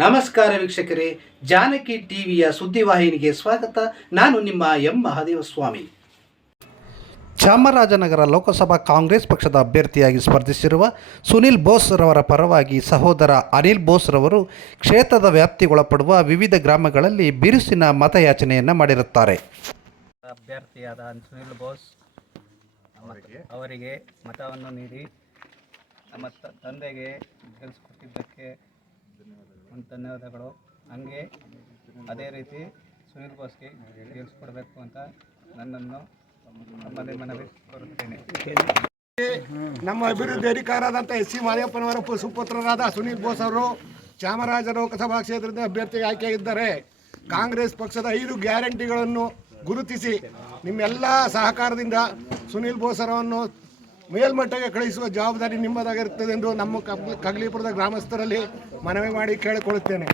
ನಮಸ್ಕಾರ ವೀಕ್ಷಕರೇ, ಜಾನಕಿ ಟಿವಿಯ ಸುದ್ದಿವಾಹಿನಿಗೆ ಸ್ವಾಗತ. ನಾನು ನಿಮ್ಮ ಎಂ. ಮಹಾದೇವ ಸ್ವಾಮಿ ಚಾಮರಾಜನಗರ ಲೋಕಸಭಾ ಕಾಂಗ್ರೆಸ್ ಪಕ್ಷದ ಅಭ್ಯರ್ಥಿಯಾಗಿ ಸ್ಪರ್ಧಿಸಿರುವ ಸುನಿಲ್ ಬೋಸ್ ರವರ ಪರವಾಗಿ ಸಹೋದರ ಅನಿಲ್ ಬೋಸ್ ರವರು ಕ್ಷೇತ್ರದ ವ್ಯಾಪ್ತಿಗೊಳಪಡುವ ವಿವಿಧ ಗ್ರಾಮಗಳಲ್ಲಿ ಬಿರುಸಿನ ಮತಯಾಚನೆಯನ್ನು ಮಾಡಿರುತ್ತಾರೆ. ಅಭ್ಯರ್ಥಿಯಾದ ಸುನಿಲ್ ಬೋಸ್ ಅವರಿಗೆ ಮತವನ್ನು ನೀಡಿ ನಮ್ಮ ತಂದೆಗೆ ಧನ್ಯವಾದಗಳು. ಹಂಗೆ ಅದೇ ರೀತಿ ಸುನೀಲ್ ಬೋಸ್ಗೆ ತಿಳಿಸ್ಕೊಡ್ಬೇಕು ಅಂತ ನನ್ನನ್ನು ನಮ್ಮಲ್ಲಿ ಮನವಿ ಕೋರುತ್ತೇನೆ. ನಮ್ಮ ಅಭಿವೃದ್ಧಿ ಅಧಿಕಾರದಂಥ ಎಸ್ ಸಿ ಮಾದೇವಪ್ಪನವರ ಪು- ಸುಪುತ್ರರಾದ ಸುನೀಲ್ ಬೋಸ್ ಅವರು, ಚಾಮರಾಜ ಲೋಕಸಭಾ ಕ್ಷೇತ್ರದ ಅಭ್ಯರ್ಥಿಗೆ ಆಯ್ಕೆಯಾಗಿದ್ದಾರೆ. ಕಾಂಗ್ರೆಸ್ ಪಕ್ಷದ ಐದು ಗ್ಯಾರಂಟಿಗಳನ್ನು ಗುರುತಿಸಿ ನಿಮ್ಮೆಲ್ಲ ಸಹಕಾರದಿಂದ ಸುನೀಲ್ ಬೋಸ್ ಅವರನ್ನು ಮೇಲ್ಮಟ್ಟಕ್ಕೆ ಕಳಿಸುವ ಜವಾಬ್ದಾರಿ ನಿಮ್ಮದಾಗಿರುತ್ತದೆ ಎಂದು ನಮ್ಮ ಕಗ್ಲಿಪುರದ ಗ್ರಾಮಸ್ಥರಲ್ಲಿ ಮನವಿ ಮಾಡಿ ಕೇಳಿಕೊಳ್ಳುತ್ತೇನೆ.